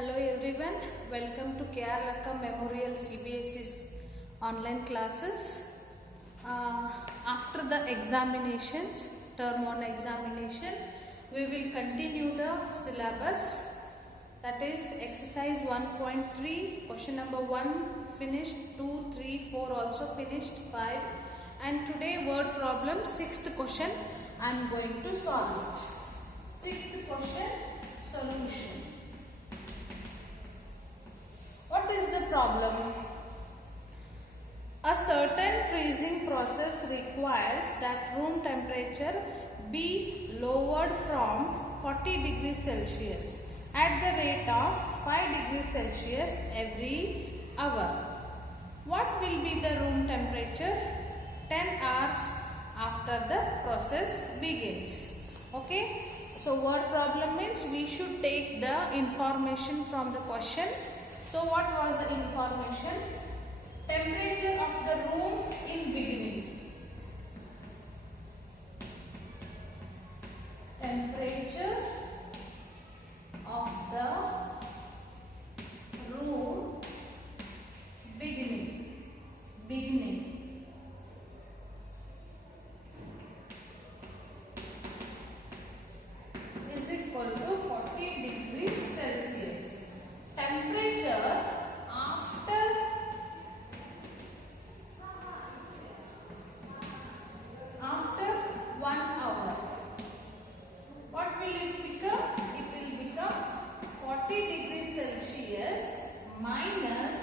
Hello everyone, welcome to KR Lakka Memorial CBSE online classes. After the examinations, term 1 examination, we will continue the syllabus. That is exercise 1.3, question number 1 finished, 2, 3, 4 also finished, 5. And today word problem, 6th question, I am going to solve it. 6th question, solution. What is the problem? A certain freezing process requires that room temperature be lowered from 40 degrees Celsius at the rate of 5 degrees Celsius every hour. What will be the room temperature 10 hours after the process begins? Okay. So word problem means we should take the information from the question. So what was the information? Temperature of the room in beginning. Temperature of the room beginning is equal to 40 degrees Celsius. Temperature after 1 hour. What will it become? It will become 40 degrees Celsius minus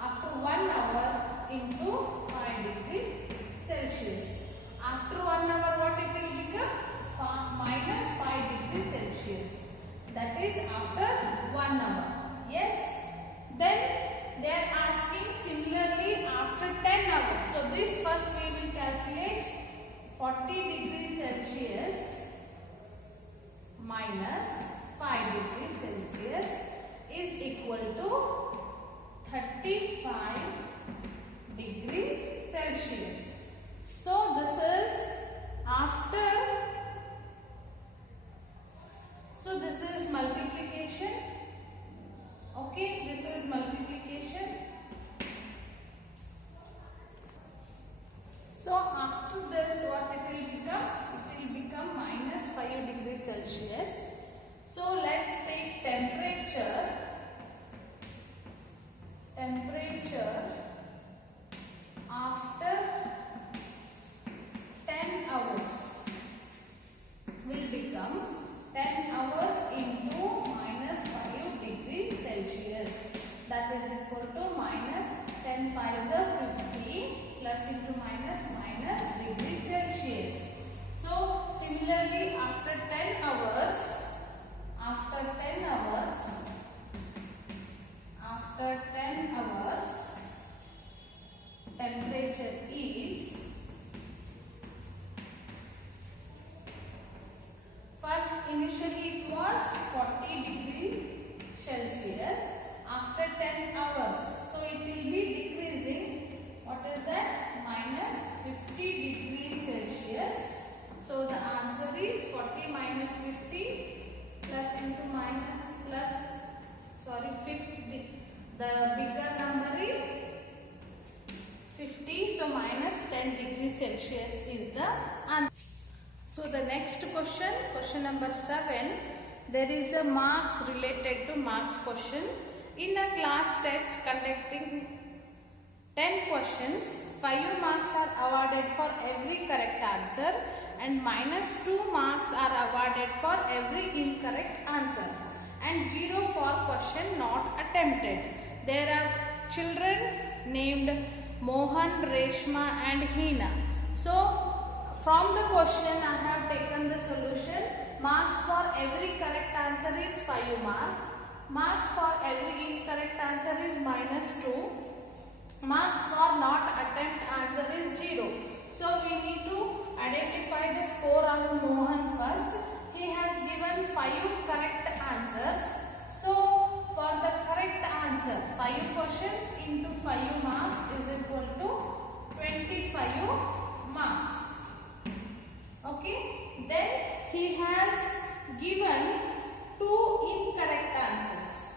after 1 hour into 5 degrees Celsius. After 1 hour what it will become? Minus 5 degrees Celsius. That is after 1 hour. Yes. Then they are asking similarly after 10 hours. So this first we will calculate 40 degrees Celsius minus 5 degrees Celsius is equal to 35 degrees Celsius. So this is after. So this is multiplication. Okay, this is multiplication. So after this what it will become? It will become minus 5 degrees Celsius. So let's take temperature after 10 hours will become 10 hours into minus 5 degrees Celsius. That is equal to minus 10 5s are 50 plus into minus degrees Celsius. So similarly after 10 hours temperature is first initially it was 40 degrees Celsius. After 10 hours, so it will be decreasing. What is that? Minus 50 degrees Celsius. So the answer is 40 minus 50 plus into minus plus 50. The bigger number is 50. So minus 10 degrees Celsius is the answer. So the next question, question number 7, there is a marks related to marks question. In a class test conducting 10 questions, 5 marks are awarded for every correct answer and minus 2 marks are awarded for every incorrect answers and 0 for question not attempted. There are children named Mohan, Reshma and Hina. So from the question I have taken the solution. Marks for every correct answer is 5 marks. Marks for every incorrect answer is minus 2. Marks for not attempt answer is 0. So we need to identify the score of Mohan first. He has given 5 correct answers. So for the correct answer, 5 questions into 5 marks is equal to 25 marks. Okay. Then he has given 2 incorrect answers.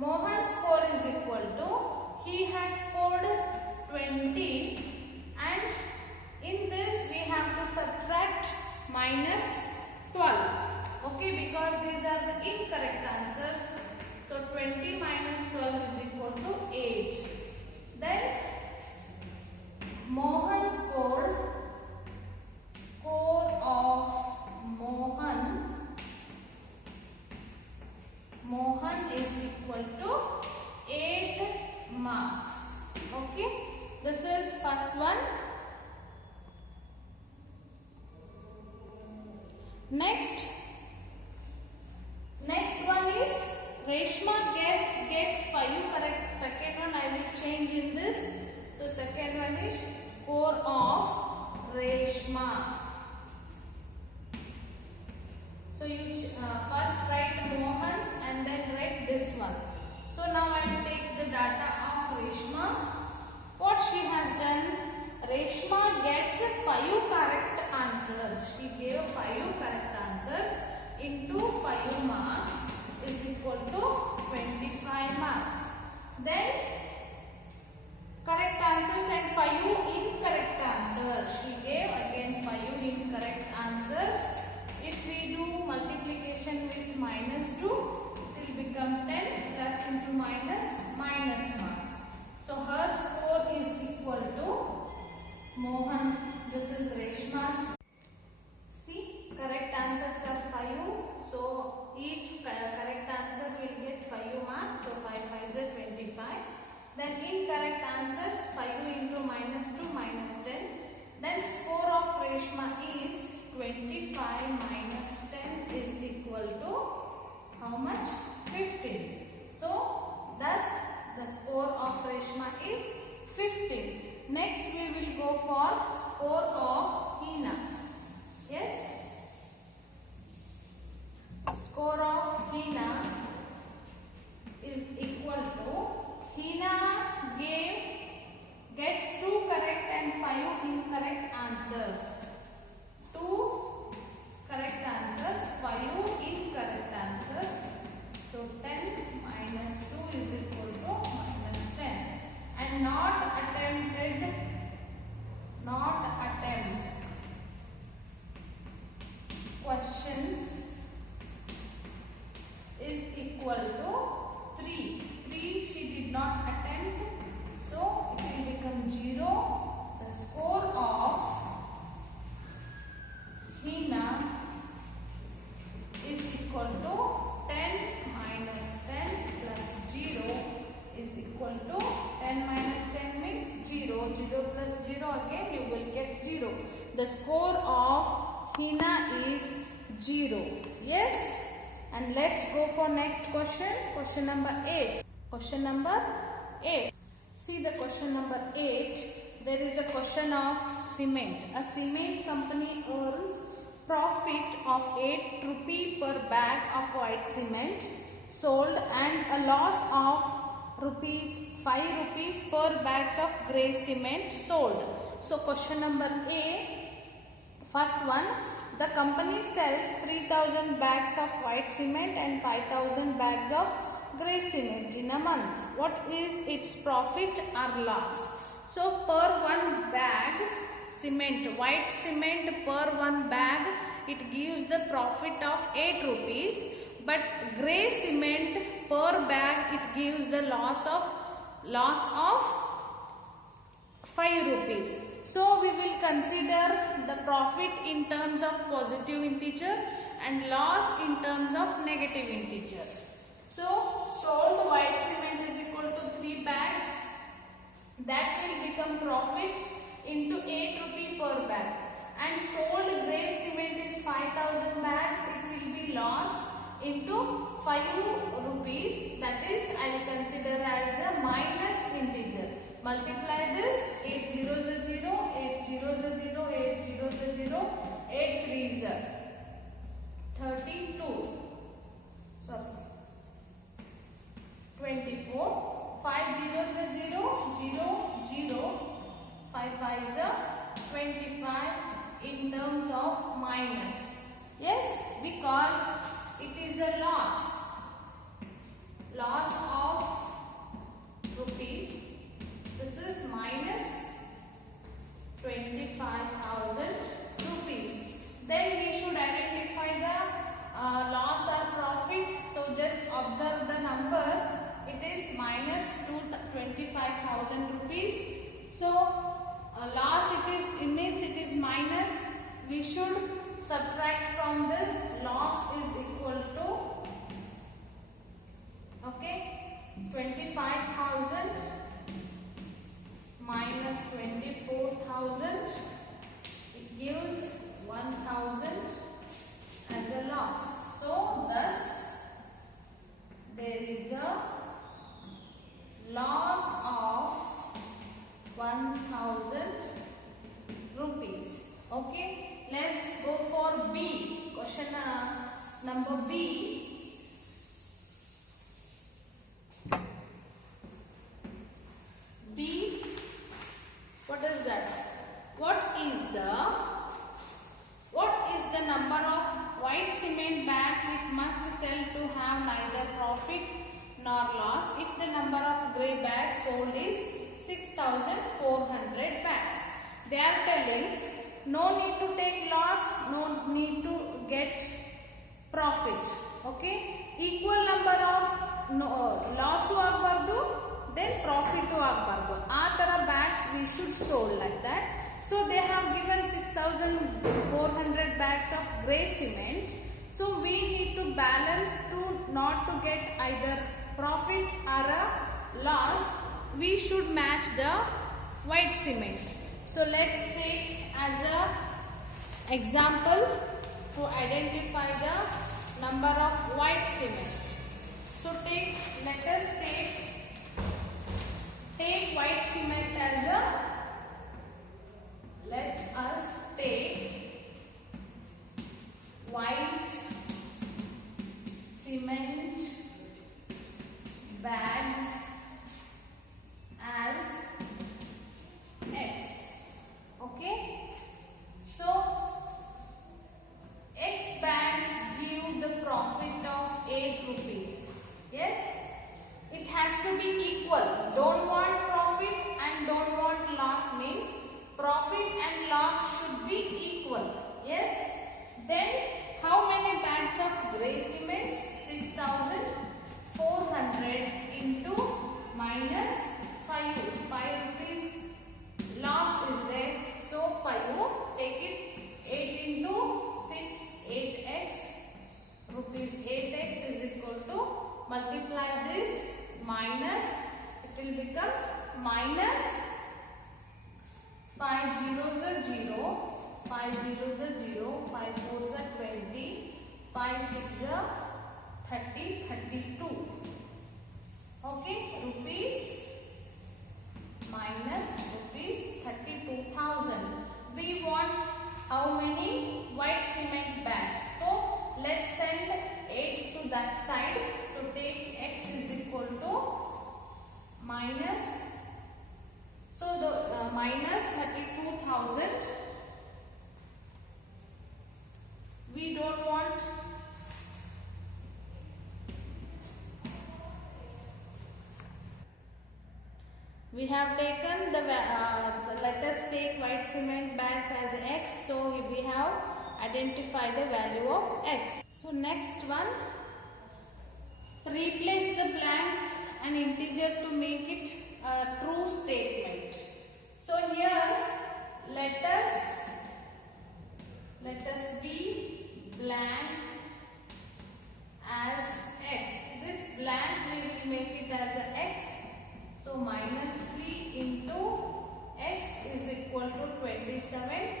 Mohan's score is equal to, he has scored 20 and in this we have to subtract minus 12. Okay, because these are the incorrect answers. So 20 minus 12 is equal to 8. Then Mohan score of Mohan is equal to 8 marks. Okay, this is first one. Next one is Reshma gets 5 correct. Second one I will change in this. So second one is score of Reshma. So you first write Mohan's and then write this one. So now I will take the data of Reshma. What she has done, Reshma gets 5 correct answers. She gave 5 correct answers into 5 marks is equal to 25 marks. Then correct answers and 5 incorrect answers. She gave again 5 incorrect answers. If we do multiplication with minus 2, it will become 10 plus into minus marks. So her score is equal to Mohan. This is Reshma's. See, correct answers are 5. So each correct answer will get 5 marks. So 5 5 is 25. Then incorrect answers 5 into minus 2 minus 10. Then score of Reshma is 25 minus 10 is equal to how much? 15. So thus the score of Reshma is 15. Next we will go for score of Hina. Yes? Score of Hina is equal to, Hina gets 2 correct and 5 incorrect answers. 2 correct answers, 5 incorrect answers. So 10 minus 2 is equal to minus 10. And not attempt questions is equal to 3. 3 she did not attempt. So it will become 0. The score of Hina is equal to 10 minus 10 plus 0 is equal to 10 minus 10 means 0. 0 plus 0 again you will get 0. The score of Hina is 0. Yes? And let's go for next question. Question number 8. Question number 8. See the question number 8. There is a question of cement. A cement company earns profit of 8 rupee per bag of white cement sold and a loss of 5 rupees per bags of grey cement sold. So question number A. First one, the company sells 3000 bags of white cement and 5000 bags of grey cement in a month. What is its profit or loss? So per one bag cement, white cement per one bag, it gives the profit of 8 rupees. But grey cement per bag, it gives the loss of 5 rupees. So we will consider the profit in terms of positive integer and loss in terms of negative integers. So sold white cement is equal to 3 bags. That will become profit into 8 rupee per bag. And sold grey cement is 5000 bags. It will be loss into 5 rupees. That is, I will consider as a minus integer. Multiply this, 8 zeros are 0, 8 zeros are 0, 8 zeros are 0, 8 threes are 32. Sorry. 24. 5 zeros are 0, 0, 0. 5 fives are 25 in terms of minus. Yes, because it is a loss. Loss of 25,000 rupees. So loss it means it is minus. We should subtract from this. Loss is equal to, okay, 25,000 minus 24,000. It gives 1,000 as a loss. So thus there is a loss of 1,000 rupees. Okay, let's go for B. Question number B. B, what is that? What is the number of white cement bags it must sell to have neither profit nor loss if the number of grey bags sold is 6,400 bags? They are telling no need to take loss, no need to get profit. Okay, equal number of loss agbardu, then profit agbardu. Aa tara bags we should sold like that. So they have given 6,400 bags of grey cement. So we need to balance to not to get either profit or a loss. We should match the white cement. So let's take as a example to identify the number of white cement. So let us take white cement as a, let us take white cement bags as X. Okay, so X bags give the profit of 8 rupees. Yes, it has to be equal. Don't want profit and don't want loss means profit and loss should be equal. Yes, then how many bags of grey cement? 6,400 into minus 5 rupees loss is there. So 5, take it, 8 into 6, 8x rupees. 8x is equal to, multiply this, minus, it will become minus 5 zeros are 0, 5 zeros are 0, 5 fours are 20, 5 six are 30, 32. Okay, rupees minus rupees 32,000. We want how many white cement bags? So let's send 8 to that side. So take x is equal to minus. So the minus 32,000. We don't want. We have taken the let us take white cement bags as x. So we have identified the value of x. So next one, replace the blank and integer to make it a true statement. So here let us be blank as x. This blank we will make it as a x. So minus 3 into x is equal to 27.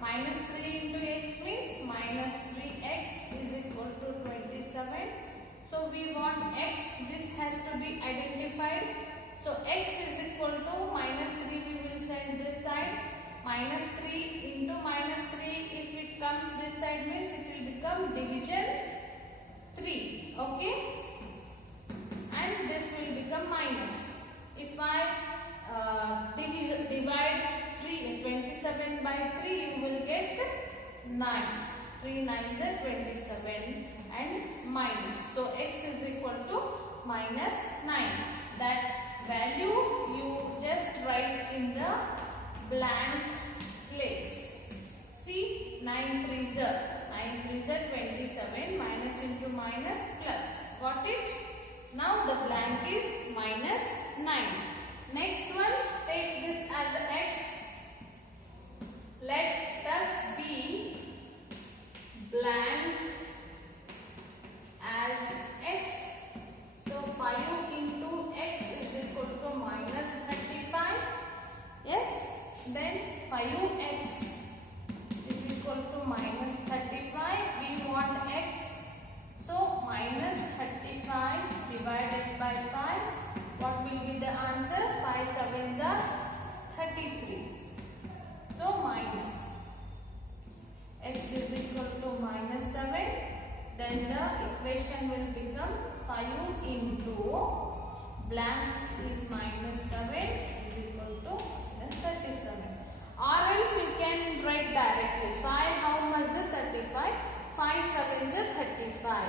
Minus 3 into x means minus 3x is equal to 27. So we want x. This has to be identified. So x is equal to minus 3. We will send this side. Minus 3 into minus 3. If it comes this side means it will become division 3. Okay. And this will become minus. If I divide 27 by 3, you will get 9. 3 9s are 27 and minus. So x is equal to minus 9. That value you just write in the blank place. See, 9 3s are 27, minus into minus plus. Got it? Now the blank is minus 9. Next one, take this as x. Let us be blank as x. So 5 into x is equal to minus 35. Yes. Then 5x is equal to minus 35. We want x. So minus 35 divided by 5. What will be the answer? 5 sevens are 33. So minus x is equal to minus 7. Then the equation will become 5 into blank is minus 7 is equal to minus 37. Or else you can write directly 5 how much is 35? 5 sevens are 35.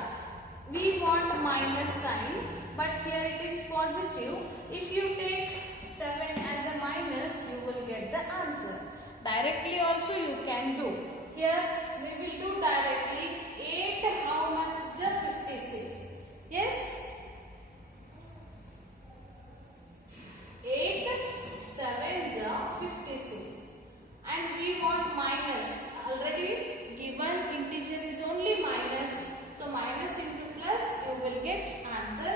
We want minus sign, but here it is positive. If you take 7 as a minus, you will get the answer. Directly also you can do. Here we will do directly. 8 how much is 56? Yes? 8 sevens are 56. And we want minus. Already given integer is only minus. So minus into plus, you will get answer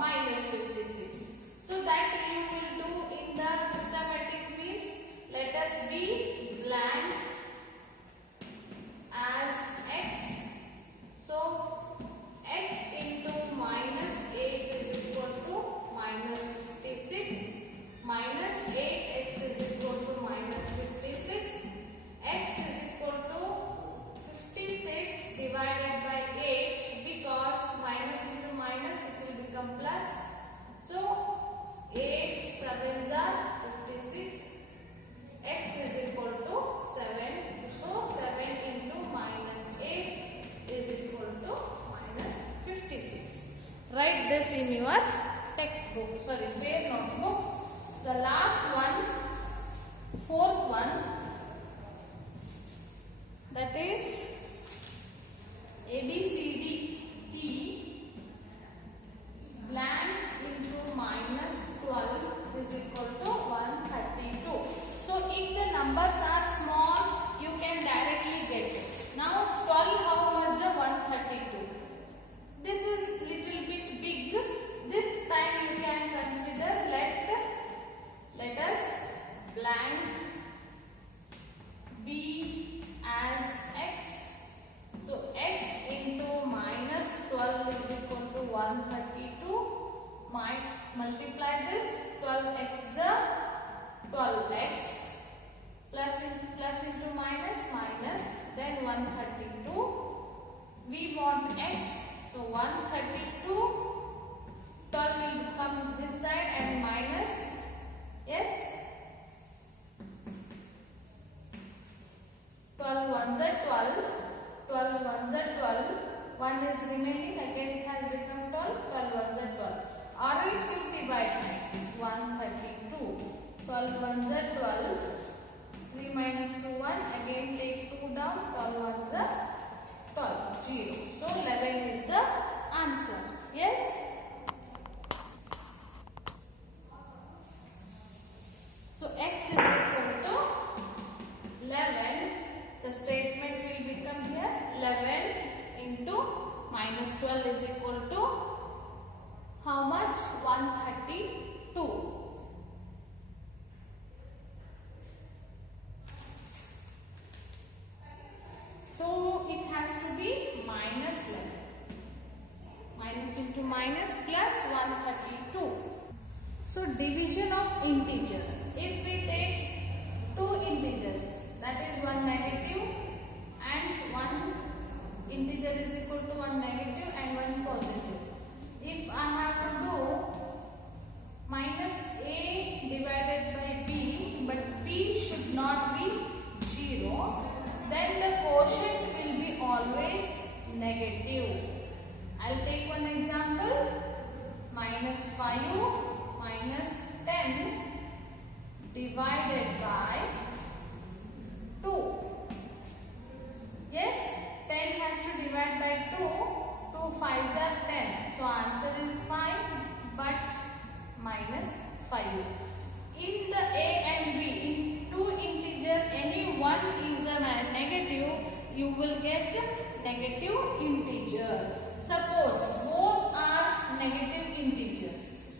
minus 56. So that you will do in the systematic means. Let us be blank as x. So x into minus 8 is equal to minus 56. Minus 8x is equal to minus 56. X is equal to 56 divided by 8, because minus into minus it will become plus. So 8 sevens are 56. X is equal to 7. So 7 into minus 8 is equal to minus 56. Write this in your textbook. Sorry, fair notebook. The last one, fourth one, that is ABCD blank into minus 12 is equal to 132. So if the numbers are small, you can directly get it. Now 12 how much is 132? This is little bit big. This time you can consider let us blank be as x. So x into minus 12 is equal to 132. Multiply this. 12x is a 12x. Plus into minus, then 132. We want x. So 132. 12 will come this side and minus. Yes. 12 ones are 12. 12 ones are 12. 1 is remaining. Again it has become 12. 12 ones are 12. Or else you divide like this. 132. 12 ones are 12. 3 minus 2 1. Again take 2 down. 12 ones are 12. 0. So 11 is the answer. Yes. So x is equal to 11. The statement will become here 11 into minus 12 is equal to how much? 132. So it has to be minus 11. Minus into minus plus 132. So division of integers. If we take two integers, that is one negative and one integer is equal to one negative and one positive. If I have to do minus a divided by b, but b should not be 0, then the quotient will be always negative. I'll take one example. Minus 5 minus 10 divided by 2. Yes, 10 has to divide by 2. 2 5s are 10. So answer is 5. But negative integer. Suppose both are negative integers.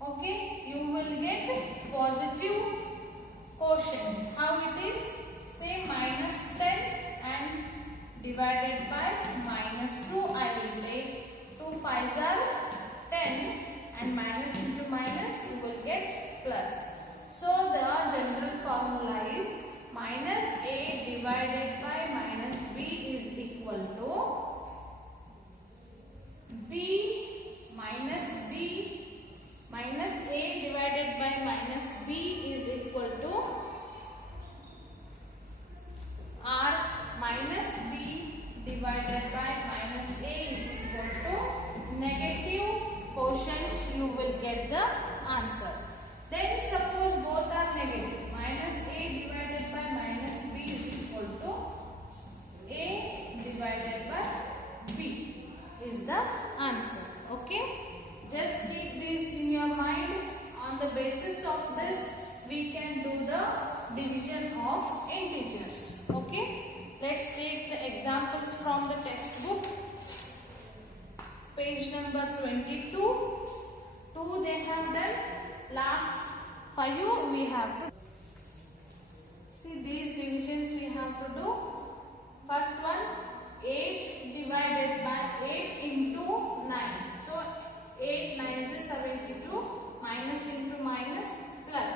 Okay, you will get positive quotient. How it is? Say minus 10 and divided by minus 2. I will take 2 5s are 10 and minus into minus you will get plus. So the general formula is minus a divided by minus b is equal to b minus a divided by minus b is equal to r minus b divided by minus a is equal to negative quotient. You will get the answer. Then suppose both are negative. Minus a divided by minus b is equal to a divided by b is the answer. Okay. Just keep this in your mind. On the basis of this, we can do the division of integers. Okay. Let's take the examples from the textbook. Page number 22. 2 they have done. Last 5 we have to see these divisions we have to do. First one 8 divided by 8 into 9. So 8 9s is 72 minus into minus plus.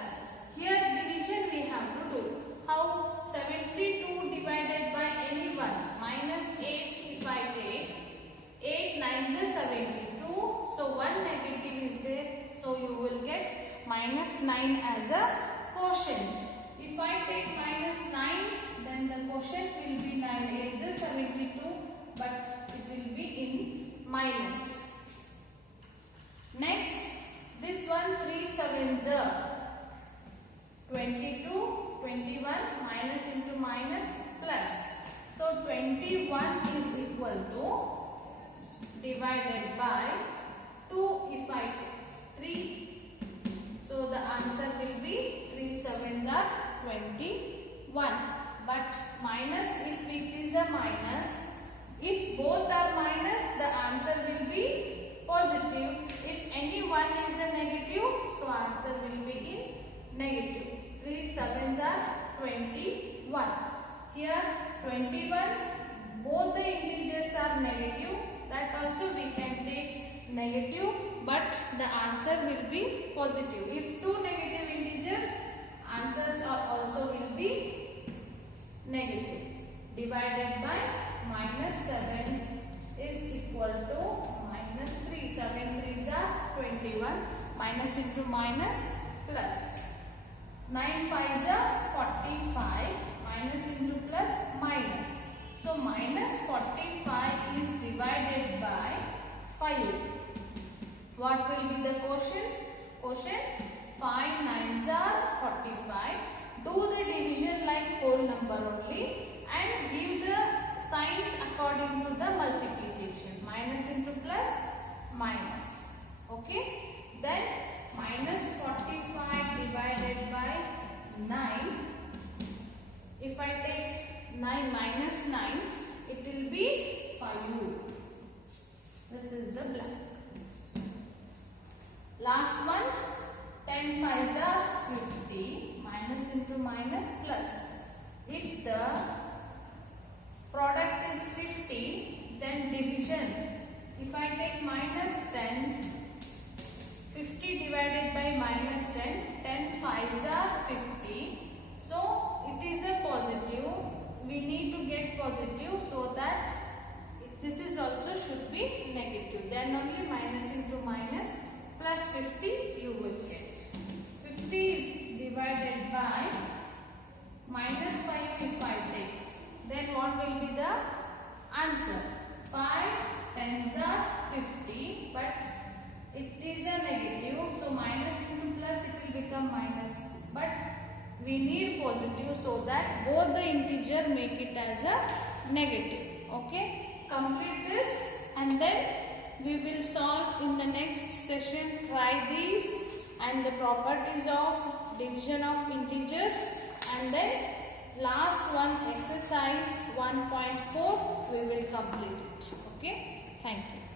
Here division we have to do. How? 72 divided by any one minus 8 if I take 8 9s is 72. So one negative is there. So you will get minus 9 as a quotient. If I take minus 9, then the quotient will be 9 8s is 72, but it will be in minus. Next, this one 3 7s are 22, 21 minus into minus plus. So 21 is equal to divided by 2 if I take 3. So the answer will be 3 7s are 21. But minus, if it is a minus, if both are minus, the answer will be positive. If any one is a negative, so answer will be in negative. 3 7s are 21. Here 21, both the integers are negative. That also we can take negative, but the answer will be positive. If two negative integers, answers are also will be negative. Divided by minus 7 is equal to minus 3. 7 3s are 21. Minus into minus plus. 9 5s are 45. Minus into plus minus. So minus 45 is divided by 5. What will be the quotient? Quotient 5 9s are 45. Do the division like whole number only and give the signs according to the multiplication. Minus into plus minus. Okay. Then minus 45 divided by 9. If I take 9 minus 9, it will be 5. This is the blank. Last one, 10 5s are 50. Minus into minus plus. If the product is 50, then division. If I take minus 10, 50 divided by minus 10, 10 5s are 50. So it is a positive. We need to get positive so that this is also should be negative. Then only minus into minus plus 50 you will get. 50 is divided by minus 5 if I take. Then what will be the answer? 5 10s are 50, but it is a negative. So minus into plus it will become minus. But we need positive so that both the integer make it as a negative. Okay. Complete this and then we will solve in the next session. Try these and the properties of division of integers, and then last one exercise 1.4 we will complete it. Okay, thank you.